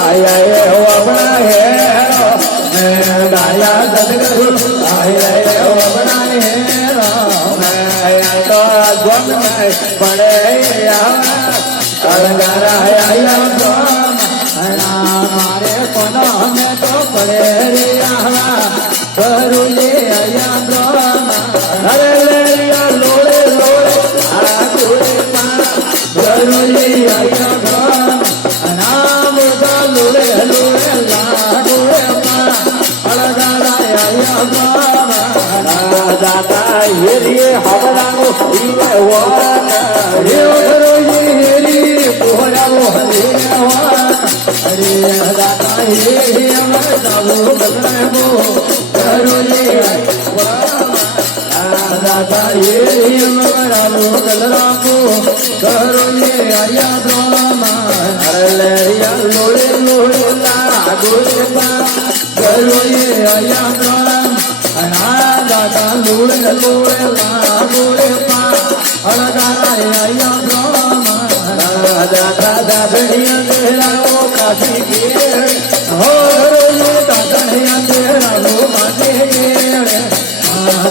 आया अपना है मैं गाया सदगुरु आया अपना है मैं तो द्वंद में पड़े अलगारा आया तो हमारे कोना में तो पड़े करू ये आया तो अरे लिया लोड़े लोड़े आगुड़े करू ये आया तो नाम तो लोड़े लोड़े लागुड़े अलगारा आया तो दादा ये हमारा अरे दादा ये दादा ये करो ये आया ब्रह्मा अरे लोड़े लोड़े लागोड़े करो ये आया ब्रह्मा दादा लोड़े लोड़े लागोड़े अलगारा आया ब्रह्मा दादा दादड़िया तेरा वो काफी गेड़ हो ये दादड़िया तेरा वो माते गेड़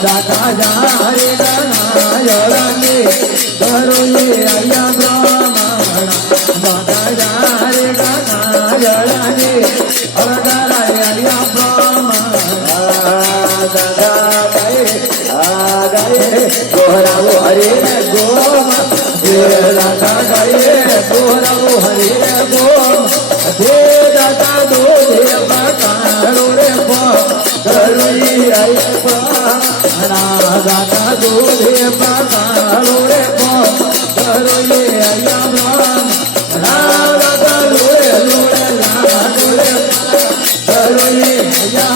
दादा जारे गाना जलाने करो ये आया ब्रह्मा दादा जारे गाना जलाने अलगारा आया ब्रह्मा दादा गए गोरा वो हरे गोमा दादा गए गोरा वो हरे गोमा दादा दो कालो रे करो ये आया दादा दो कालो रे करो ये आया दादा लोड़े लोड़े लागोड़े करो ये आया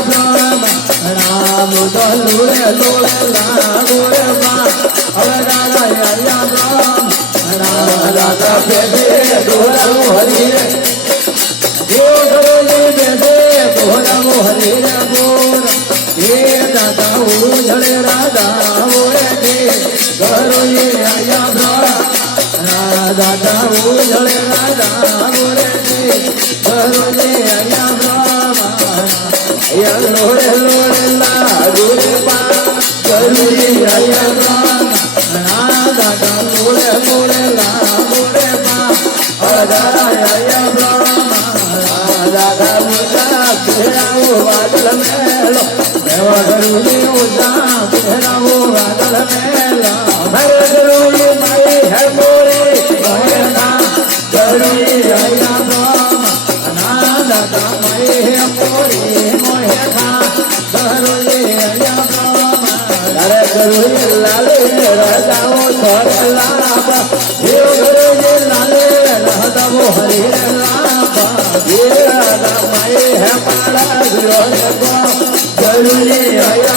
राम तो लोड़े लोड़े लागोड़े अलगारा आया दादा बेदे दोहरा हरि जो करो ये बेदे दोहरा हरि बोल ये दादा उजड़े राधा बोले करो ये आया दादा उजड़े राधा बोले करो ये आया लोड़े लोड़े लागोड़े करो ये आया दादा लोड़े लोड़े लागोड़े अलगारा आया दादा मुझा तेरा वो बादल मेलो करू ये उजा तेरा वो बादल मेला हरे करू ये माई है मोरे करू ये आया दादा माई है मोरे मोहे करू ये आया अरे करू ये लाले राजाओ छोड़ लाभ ये करू ये लाले राजा वो हरे लाभ ये राजा माई है मारा करू ये आया